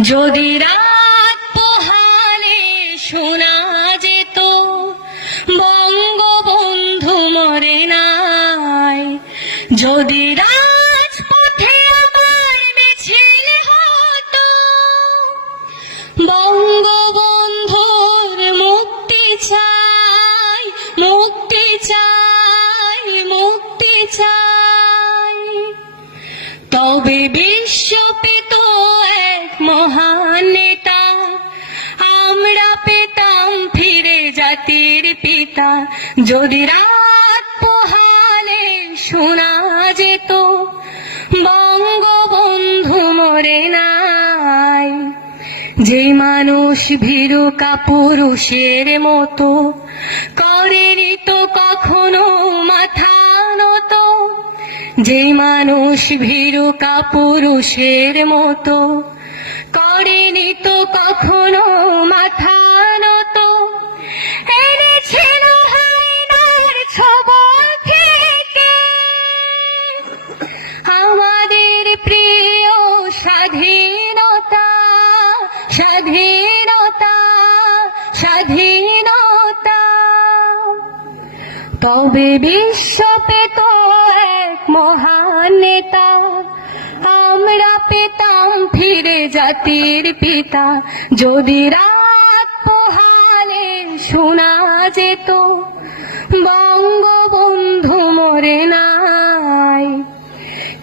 যদি রাত পোহালে শোনা যেত, বঙ্গবন্ধু মরে নাই। যদি রাজপথে আমার মিছিল হতো, বঙ্গবন্ধুর মুক্তি চাই মুক্তি চাই মুক্তি চাই। তবে বিশ্ব মহান নেতা, আমরা পেতাম ফিরে জাতির পিতা। যদি রাত পোহালে শোনা যেত, বঙ্গবন্ধু মরে নাই। যে মানুষ ভীরু কাপুরুষের মতো, করেনি তো কখনো মাথা নত। যে মানুষ ভীরু কাপুরুষের মতো করেনি তো কখনো মাথা নত। এনেছিল হায়নার ছবল থেকে আমাদের প্রিয় স্বাধীনতা স্বাধীনতা স্বাধীনতা। তবে বিশ্ব পেত এক মহান নেতা, আমরা পেতাম জাতির পিতা। যদি রাত পোহালে শোনা যেত, বঙ্গবন্ধু মরে নাই।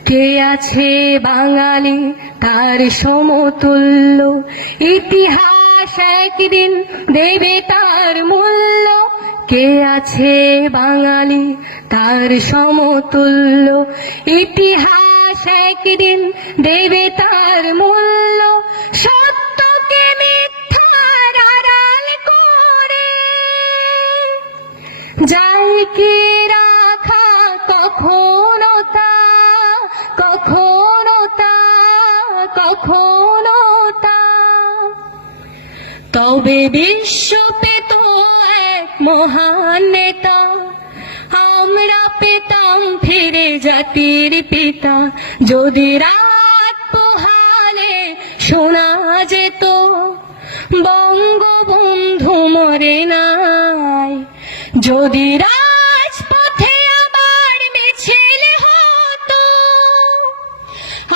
কে আছে বাঙালি তার সমতুল্য? ইতিহাস একদিন দেবে তার মূল্য। কে আছে বাঙালি তার সমতুল্য? ইতিহাস একদিন দেবে তার মূল্য সত্যকে মিথ্যার আড়াল করে। যাই কি রাখা কখনো তা কখনো তা কখনো তা। তবে বিশ্ব পেত এক মহান নেতা পেতাম ফিরে জাতির পিতা। যদি রাত পোহালে শোনা যেত, বঙ্গবন্ধু মরে নাই। যদি রাজপথে আবার মিছিল হতো,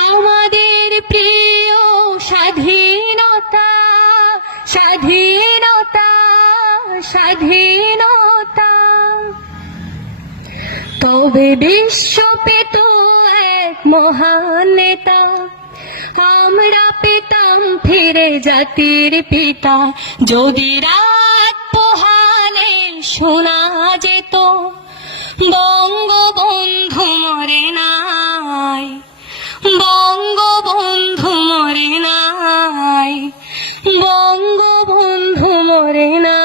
আমাদের প্রিয় স্বাধীনতা স্বাধীনতা স্বাধীনতা বিশ্ব পেত এক মহান নেতা। আমরা পেতাম ফিরে জাতির পিতা। যদি রাত পোহালে শোনা যেত, বঙ্গবন্ধু মরে নাই, বঙ্গবন্ধু মরে নাই, বঙ্গবন্ধু মরে নাই।